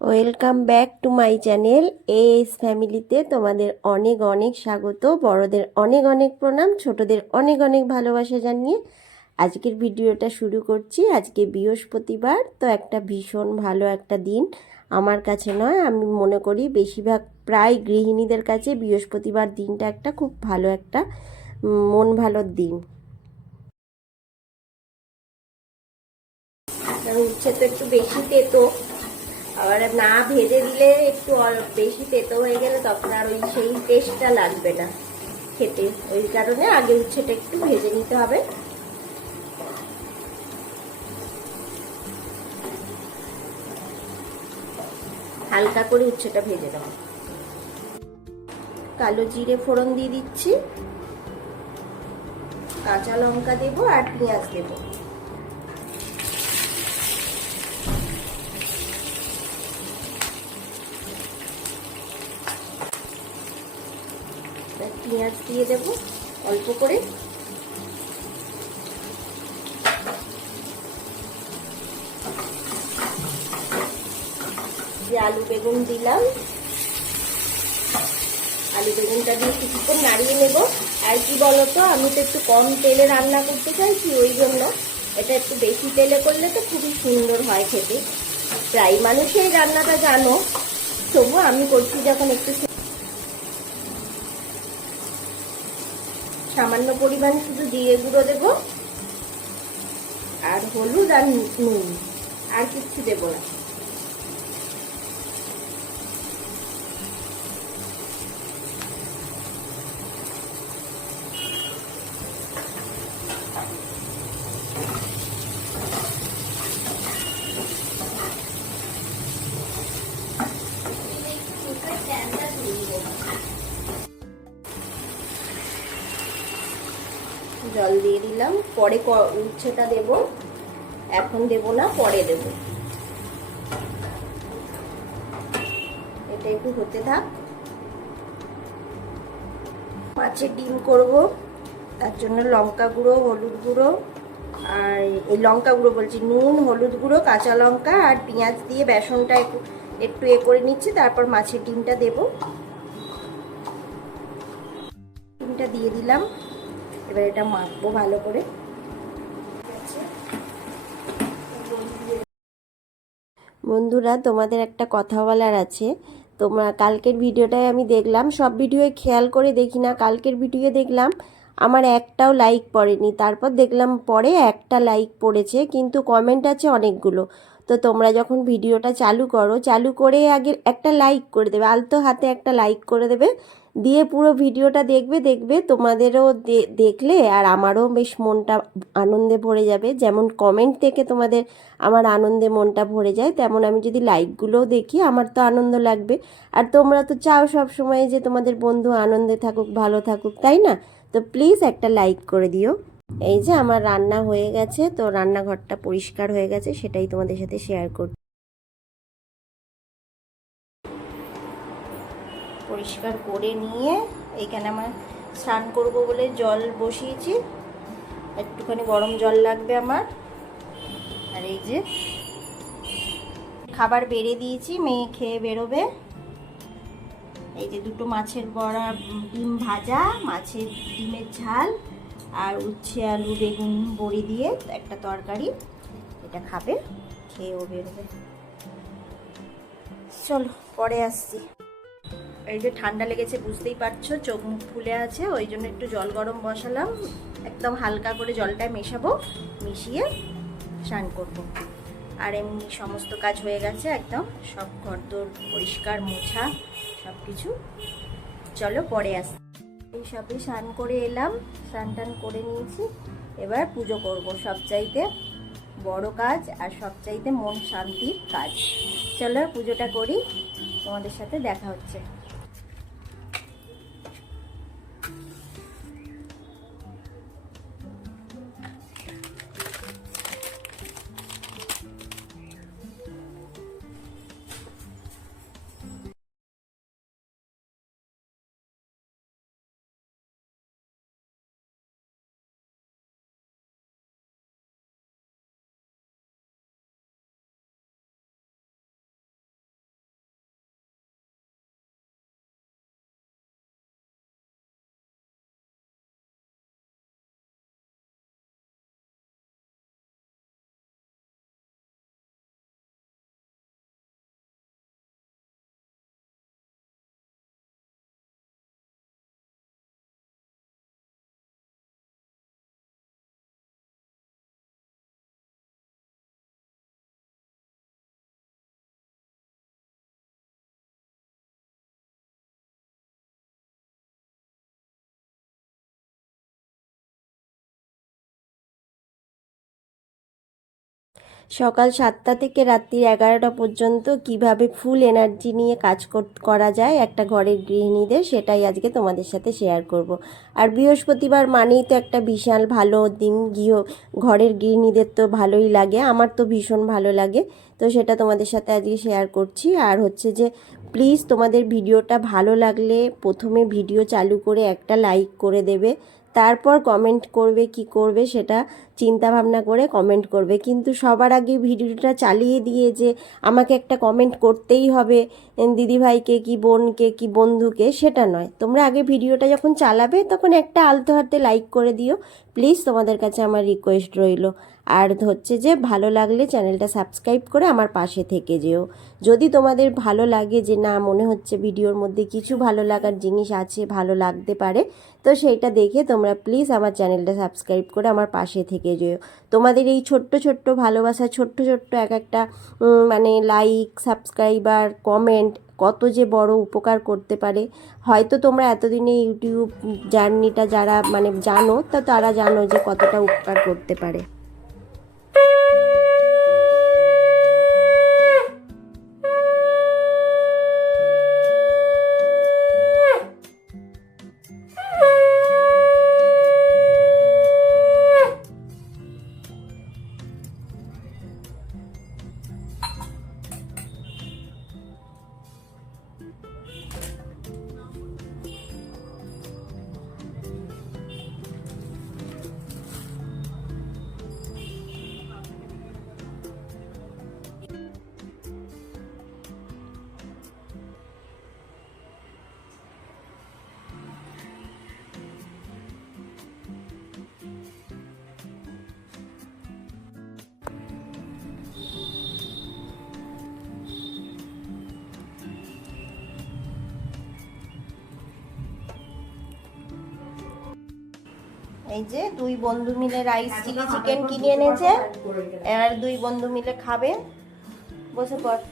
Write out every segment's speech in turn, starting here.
Welcome back to my channel as ফ্যামিলিতে তোমাদের অনেক অনেক স্বাগত। বড়দের অনেক অনেক প্রণাম, ছোটদের অনেক অনেক ভালোবাসা জানিয়ে আজকের ভিডিওটা শুরু করছি। আজকে বৃহস্পতিবার, তো একটা ভীষণ ভালো একটা দিন। আমার কাছে নয়, আমি মনে করি বেশিরভাগ প্রায় গৃহিণীদের কাছে বৃহস্পতিবার দিনটা একটা খুব ভালো একটা মন ভালোর দিন। উচ্ছে তো একটু বেশি তেতো, আবার না ভেজে দিলে একটু বেশি তেতো হয়ে গেলে তখন আর ওই সেই টেস্টটা লাগবে না খেতে। ওই কারণে আগে উচ্ছেটা একটু ভেজে নিতে হবে। হালকা করে উচ্ছেটা ভেজে দেবো। কালো জিরে ফোড়ন দিয়ে দিচ্ছি, কাঁচা লঙ্কা দেবো আর পেঁয়াজ দেবো। পেঁয়াজ দিয়ে দেবো অল্প করে। যে আলু বেগুন দিলাম, আলু বেগুনটা দিয়ে কিছুক্ষণ নাড়িয়ে নেব। আর কি বলতো, আমি তো একটু কম তেলে রান্না করতে চাইছি, ওই জন্য এটা একটু বেশি তেলে করলে তো খুবই সুন্দর হয় খেতে। প্রায় মানুষই রান্নাটা জানো, তবু আমি করছি যখন একটু সামান্য পরিমাণ শুধু জিরে গুঁড়ো দেবো আর হলুদ আর নুন, আর কিচ্ছু দেবো না। জল দিয়ে দিলাম, পরে উচ্ছেটা দেব, এখন দেব না, পরে দেব। এটা একটু হতে থাক। মাছের ডিম করব, তার জন্য লঙ্কা গুঁড়ো, হলুদ গুঁড়ো আর এই লঙ্কা গুঁড়ো বলছি, নুন, হলুদ গুঁড়ো, কাঁচা লঙ্কা আর পেঁয়াজ দিয়ে বেসনটা একটু করে নিচ্ছি। তারপর মাছের ডিমটা দেব, ডিমটা দিয়ে দিলাম। এবার এটা মাখবো ভালো করে। বন্ধুরা, তোমাদের একটা কথা বলার আছে। তোমরা কালকের ভিডিওটায় আমি দেখলাম, সব ভিডিওয় খেয়াল করে দেখি না, কালকের ভিডিও দেখলাম আমার একটাও লাইক পড়েনি। তারপর দেখলাম পরে একটা লাইক পড়েছে, কিন্তু কমেন্ট আছে অনেকগুলো। তো তোমরা যখন ভিডিওটা চালু করো, চালু করে আগে একটা লাইক করে দেবে, আলতো হাতে একটা লাইক করে দেবে, দিয়ে পুরো ভিডিওটা দেখবে। দেখবে তোমাদেরও দেখলে আর আমারও বেশ মনটা আনন্দে ভরে যাবে। যেমন কমেন্ট থেকে তোমাদের আমার আনন্দে মনটা ভরে যায়, তেমন আমি যদি লাইকগুলোও দেখি আমার তো আনন্দ লাগবে। আর তোমরা তো চাও সব সময় যে তোমাদের বন্ধু আনন্দে থাকুক, ভালো থাকুক, তাই না? তো প্লিজ একটা লাইক করে দিও। এই যে আমার রান্না হয়ে গেছে, তো রান্নাঘরটা পরিষ্কার হয়ে গেছে, সেটাই তোমাদের সাথে শেয়ার করছি। পরিষ্কার করে নিয়ে এইখানে আমার স্নান করব বলে জল বসিয়েছি, একটুখানি গরম জল লাগবে আমার। আর এই যে খাবার বেড়ে দিয়েছি, মেয়ে খেয়ে বেরোবে। এই যে দুটো মাছের বড়া, ডিম ভাজা, মাছের ডিমের ঝাল আর উচ্ছে আলু বেগুন বড়ি দিয়ে একটা তরকারি, এটা খাবে, খেয়েও বেরোবে। চলো পরে আসছি। এই যে ঠান্ডা লেগেছে, বুঝতেই পারছো, চোখ মুখ ফুলে আছে, ওই জন্য একটু জল গরম বসালাম, একদম হালকা করে জলটা মেশাবো, মিশিয়ে স্নান করবো। আর এমনি সমস্ত কাজ হয়ে গেছে, একদম সব ঘরদোর পরিষ্কার মোছা সব কিছু। চলো পরে আসি। এই সবে স্নান করে এলাম, স্নান টান করে নিয়েছি, এবার পুজো করব। সবচাইতে বড় কাজ আর সবচাইতে মন শান্তির কাজ। চলো পুজোটা করি, তোমাদের সাথে দেখা হচ্ছে। সকাল 7টা থেকে রাত্রি 11টা পর্যন্ত কিভাবে ফুল এনার্জি নিয়ে কাজ করা যায় একটা ঘরের গৃহিণীদের, সেটাই আজকে তোমাদের সাথে শেয়ার করব। আর বৃহস্পতিবার মানেই তো একটা বিশাল ভালো দিন, ঘরের গৃহিণীদের তো ভালোই লাগে, আমার তো ভীষণ ভালো লাগে। তো সেটা তোমাদের সাথে আজকে শেয়ার করছি। আর হচ্ছে যে প্লিজ তোমাদের ভিডিওটা ভালো লাগলে প্রথমে ভিডিও চালু করে একটা লাইক করে দেবে, তারপর কমেন্ট করবে, কি করবে সেটা চিন্তা ভাবনা করে কমেন্ট করবে। কিন্তু সবার আগে ভিডিওটা চালিয়ে দিয়ে যে আমাকে একটা কমেন্ট করতেই হবে দিদিভাইকে কি বোনকে কি বন্ধুকে, সেটা নয়। তোমরা আগে ভিডিওটা যখন চালাবে তখন একটা আলতো হাতে লাইক করে দিও প্লিজ, তোমাদের কাছে আমার রিকোয়েস্ট রইল। আর হচ্ছে যে ভালো লাগলে চ্যানেলটা সাবস্ক্রাইব করে আমার পাশে থেকে যেও। যদি তোমাদের ভালো লাগে যে না মনে হচ্ছে ভিডিওর মধ্যে কিছু ভালো লাগার জিনিস আছে, ভালো লাগতে পারে, তো সেইটা দেখে তোমরা প্লিজ আমার চ্যানেলটা সাবস্ক্রাইব করে আমার পাশে থেকে যেও। তোমাদের এই ছোট্ট ছোট্ট ভালোবাসা, ছোট্ট ছোট্ট এক একটা মানে লাইক, সাবস্ক্রাইবার, কমেন্ট কত যে বড় উপকার করতে পারে। হয়তো তোমরা এতদিনে ইউটিউব জার্নিটা যারা মানে জানো, তা তারা জানো যে কতটা উপকার করতে পারে। এই যে দুই বন্ধু মিলে রাইস চিলি চিকেন কিনে এনেছে, আর দুই বন্ধু মিলে খাবে। বসে পড়।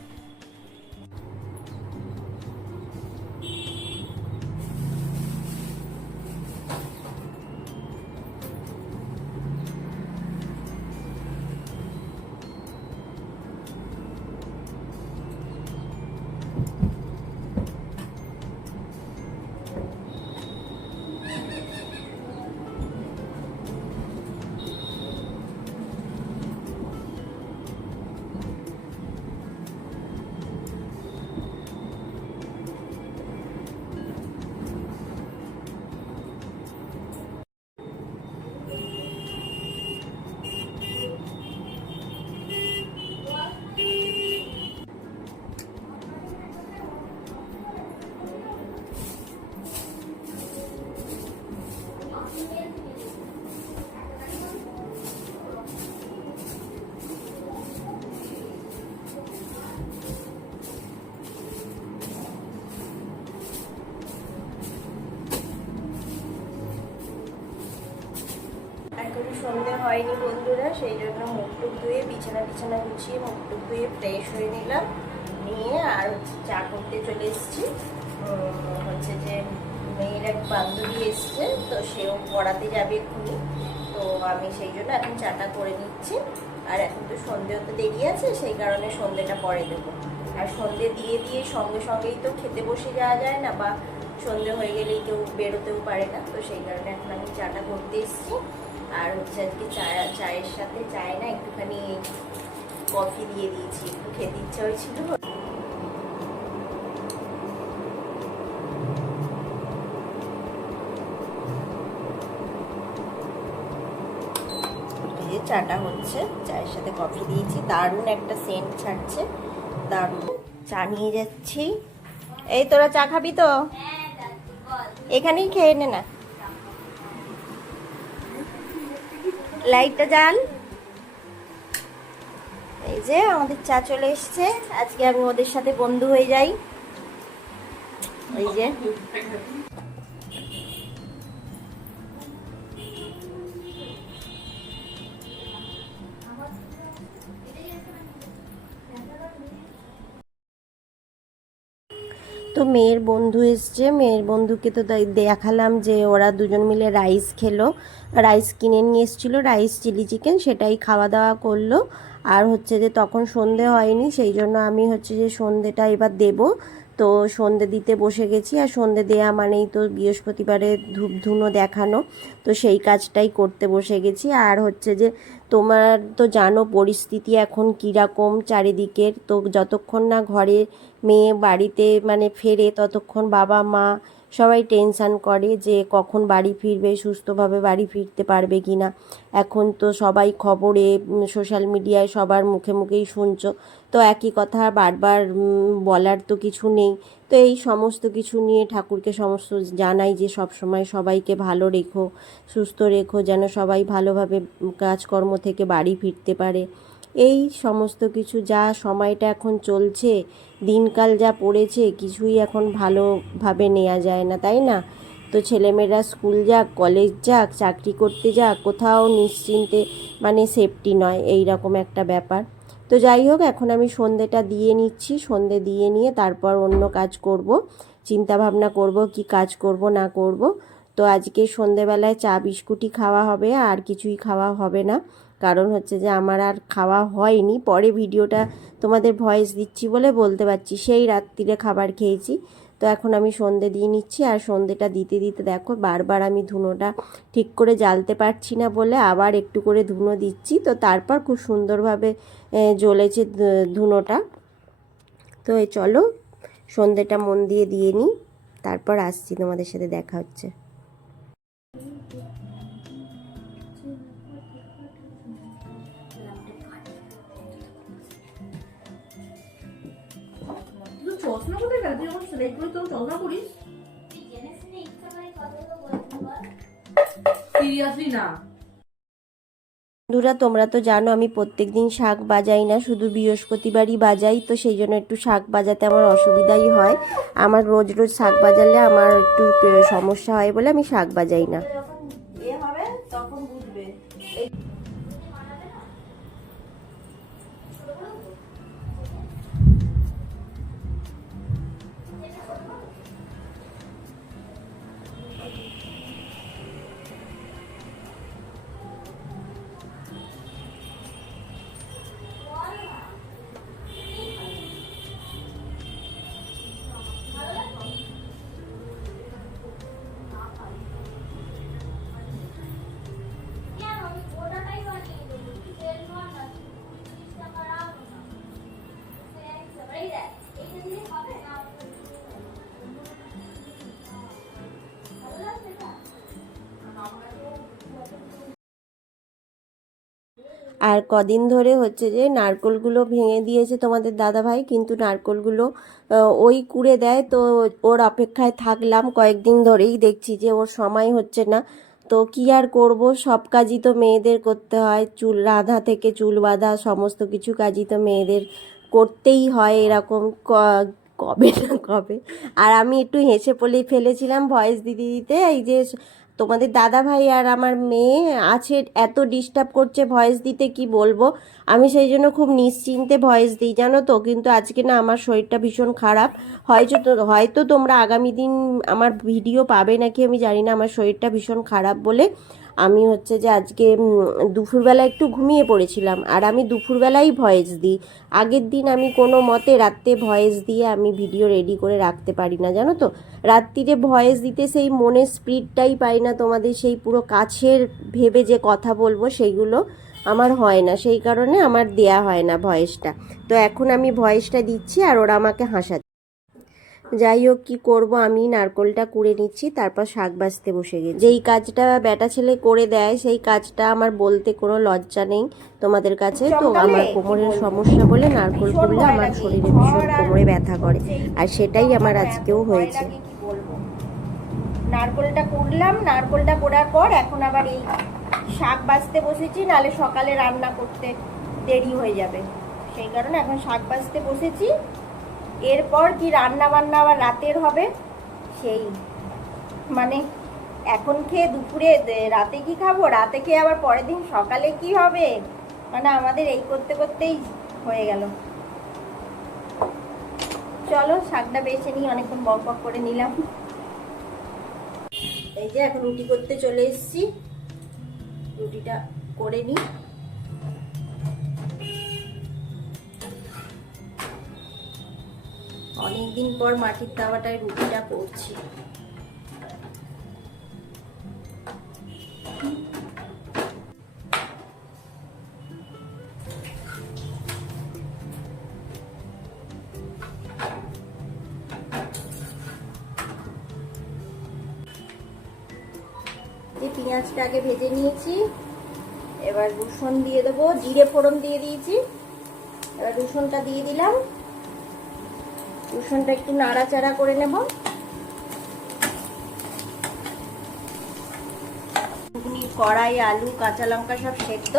এখনো সন্ধে হয়নি বন্ধুরা, সেই জন্য মুখ টুক ধুয়ে বিছানা গুছিয়ে মুখ টুক ধুয়ে ফ্রেশ হয়ে নিলাম, নিয়ে আর হচ্ছে চা করতে চলে এসেছি। হচ্ছে যে মেয়ের এক বান্ধবী এসছে, তো সেও পড়াতে যাবে এক্ষুনি, তো আমি সেই জন্য এখন চাটা করে নিচ্ছি। আর এখন তো সন্ধে হতে দেরি আছে, সেই কারণে সন্ধেটা পরে দেবো। আর সন্ধে দিয়ে দিয়ে সঙ্গে সঙ্গেই তো খেতে বসে যাওয়া যায় না, বা সন্ধে হয়ে গেলেই কেউ বেরোতেও পারে না, তো সেই কারণে এখন আমি চাটা করতে এসেছি। আর হচ্ছে আজকে চায়ের সাথে চায় না একটুখানি কফি দিয়ে দিয়েছি, একটু খেতে ইচ্ছা হয়েছিল। চাটা হচ্ছে, চায়ের সাথে কফি দিয়েছি, দারুণ একটা সেন্ট ছাড়ছে, দারুণ। চা নিয়ে যাচ্ছি। এই তোরা চা খাবি তো? এখানেই খেয়ে নে না। লাইটটা জ্বাল। এই যে আমাদের চা চলে এসছে, আজকে আমি ওদের সাথে বন্ধু হয়ে যাই। এই যে তো মেয়ের বন্ধু এসছে, মেয়ের বন্ধুকে তো দেখালাম যে ওরা দুজন মিলে রাইস খেলো, রাইস কিনে নিয়ে এসেছিলো, রাইস চিলি চিকেন, সেটাই খাওয়া দাওয়া করলো। আর হচ্ছে যে তখন সন্ধে হয়নি, সেই জন্য আমি হচ্ছে যে সন্ধেটা এবার দেব। তো সন্ধে দিতে বসে গেছি, আর সন্ধে দেওয়া মানেই তো বৃহস্পতিবারে ধূপ ধুনো দেখানো, তো সেই কাজটাই করতে বসে গেছি। আর হচ্ছে যে তোমার তো জানো পরিস্থিতি এখন কীরকম চারিদিকের, তো যতক্ষণ না ঘরে মেয়ে বাড়িতে মানে ফেরে ততক্ষণ বাবা মা সবাই টেনশান করে যে কখন বাড়ি ফিরবে, সুস্থভাবে বাড়ি ফিরতে পারবে কি না। এখন তো সবাই খবরে সোশ্যাল মিডিয়ায় সবার মুখে মুখেই শুনছো, তো একই কথা বারবার বলার তো কিছু নেই। তো এই সমস্ত কিছু নিয়ে ঠাকুরকে সমস্ত জানাই যে সব সময় সবাইকে ভালো রেখো, সুস্থ রেখো, যেন সবাই ভালোভাবে কাজকর্ম থেকে বাড়ি ফিরতে পারে। এই সমস্ত কিছু যা সময়টা এখন চলছে, দিনকাল যা পড়েছে, কিছুই এখন ভালোভাবে নেওয়া যায় না, তাই না? তো ছেলেমেয়েরা স্কুল যাক, কলেজ যাক, চাকরি করতে যাক, কোথাও নিশ্চিন্তে মানে সেফটি নয়, এই রকম একটা ব্যাপার। তো যাই হোক, এখন আমি সন্ধেটা দিয়ে নিচ্ছি, সন্ধে দিয়ে নিয়ে তারপর অন্য কাজ করব, চিন্তা ভাবনা করব কি কাজ করব না করব। তো আজকে সন্ধেবেলায় চা বিস্কুটই খাওয়া হবে, আর কিছুই খাওয়া হবে না, কারণ হচ্ছে যে আমার আর খাওয়া হয়নি। পরে ভিডিওটা তোমাদের ভয়েস দিচ্ছি বলে বলতে পারছি, সেই রাত্রিরে খাবার খেয়েছি। তো এখন আমি সন্ধে দিয়ে নিচ্ছি, আর সন্ধেটা দিতে দিতে দেখো বারবার আমি ধুনোটা ঠিক করে জ্বালতে পারছি না বলে আবার একটু করে ধুনো দিচ্ছি, তো তারপর খুব সুন্দরভাবে জ্বলেছে ধুনোটা। তো এই চলো সন্ধেটা মন দিয়ে দিয়ে নিই, তারপর আসছি, তোমাদের সাথে দেখা হচ্ছে। চশমা কোথায় গেল? তুই যখন সেলাই করিস তখন চশমা করিস? সিরিয়াসলি না। বন্ধুরা তোমরা তো জানো আমি প্রত্যেক দিন শাঁখ বাজাই না, শুধু বৃহস্পতিবারই বাজাই, তো সেই জন্য একটু শাঁখ বাজাতে আমার অসুবিধাই হয়। আমার রোজ রোজ শাঁখ বাজালে আমার একটু সমস্যা হয় বলে আমি শাঁখ বাজাই না। তখন বুঝবে। আর কদিন ধরে হচ্ছে যে নারকোলগুলো ভেঙে দিয়েছে তোমাদের দাদাভাই, কিন্তু নারকোলগুলো ওই কুড়ে দেয়, তো ওর অপেক্ষায় থাকলাম কয়েকদিন ধরেই, দেখছি যে ওর সময় হচ্ছে না। তো কি আর করব, সব কাজই তো মেয়েদের করতে হয়, চুল রাঁধা থেকে চুল বাঁধা সমস্ত কিছু কাজই তো মেয়েদের করতেই হয়, এরকম কবে না কবে। আর আমি একটু হেসে পড়েই ফেলেছিলাম ভয়েস দিতে দিতে, এই যে তোমাদের দাদা ভাই আর আমার মেয়ে আছে এত ডিস্টার্ব করছে ভয়েস দিতে, কি বলবো। আমি সেই জন্য খুব নিশ্চিন্তে ভয়েস দিই জানো তো, কিন্তু আজকে না আমার শরীরটা ভীষণ খারাপ। হয়তো তোমরা আগামী দিন আমার ভিডিও পাবে নাকি আমি জানি না, আমার শরীরটা ভীষণ খারাপ বলে আমি হচ্ছে যে আজকে দুপুরবেলা একটু ঘুমিয়ে পড়েছিলাম, আর আমি দুপুরবেলাই ভয়েস দিই। আগের দিন আমি কোনো মতে রাত্রে ভয়েস দিয়ে আমি ভিডিও রেডি করে রাখতে পারি না জানো তো। রাত্রিরে ভয়েস দিতে সেই মনের স্পিডটাই পাই না, তোমাদের সেই পুরো কাছের ভেবে যে কথা বলবো সেইগুলো আমার হয় না, সেই কারণে আমার দেয়া হয় না ভয়েসটা। তো এখন আমি ভয়েসটা দিচ্ছি আর ওরা আমাকে হাসাচ্ছে। যাই হোক, কী করবো, আমি নারকোলটা কুড়ে নিচ্ছি, তারপর শাক বাছতে বসে গেছি। যেই কাজটা বেটা ছেলে করে দেয় সেই কাজটা আমার বলতে কোনো লজ্জা নেই তোমাদের কাছে। তো আমার কোমরের সমস্যা বলে নারকোল কুড়লে আমার শরীরে ভীষণ কোমরে ব্যথা করে, আর সেটাই আমার আজকেও হয়েছে। নারকোলটা কুড়লাম, নারকোলটা কোড়ার পর এখন আবার এই শাক বাছতে বসেছি, নাহলে সকালে রান্না করতে দেরি হয়ে যাবে, সেই কারণে এখন শাক বাছতে বসেছি। এরপর কি রান্না বান্না আবার রাতের হবে, সেই মানে এখন খেয়ে দুপুরে রাতে কি খাবো, রাতে খেয়ে আবার পরের দিন সকালে কি হবে, মানে আমাদের এই করতে করতেই হয়ে গেল। চলো শাকটা বেছে নিই, অনেকক্ষণ বক বক করে নিলাম। এই যে এখন রুটি করতে চলে এসেছি, রুটিটা করে নিই। অনেকদিন পর মাটির তাওয়াটায় রুটিটা করছি। পেঁয়াজটা আগে ভেজে নিয়েছি, এবার রসুন দিয়ে দেবো, জিরে ফোড়ন দিয়ে দিয়েছি, এবার রসুনটা দিয়ে দিলাম। রসুনটা একটু নাড়াচাড়া করে নেব। ঘুগনি, কড়াই, আলু, কাঁচা লঙ্কা সব সেদ্ধ,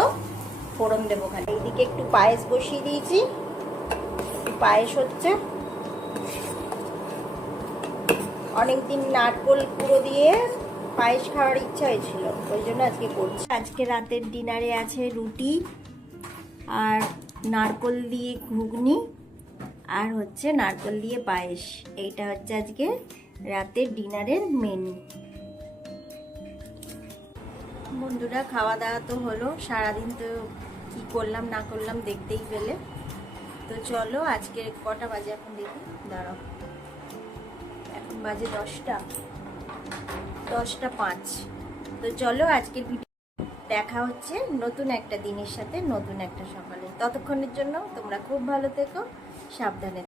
ফোড়ন দেবো খালি। এইদিকে একটু পায়েস বসিয়ে দিয়েছি, পায়েস হচ্ছে। অনেকদিন নারকোল কুড়ো দিয়ে পায়েস খাওয়ার ইচ্ছা হয়েছিল, ওই জন্য আজকে করছি। আজকে রাতের ডিনারে আছে রুটি আর নারকোল দিয়ে ঘুগনি আর হচ্ছে নারকোল দিয়ে পায়েস। এইটা হচ্ছে আজকে রাতের ডিনারের মেনু। বন্ধুরা, খাওয়া দাওয়া তো হলো, সারাদিন তো কি করলাম না করলাম দেখতেই পেলে। তো চলো, আজকে কটা বাজে এখন দেখি, দাঁড়াও, এখন বাজে 10টা 5। তো চলো, আজকের ভিডিও দেখা হচ্ছে নতুন একটা দিনের সাথে, নতুন একটা সকালে। ততক্ষণের জন্য তোমরা খুব ভালো থেকো, সাবধানে।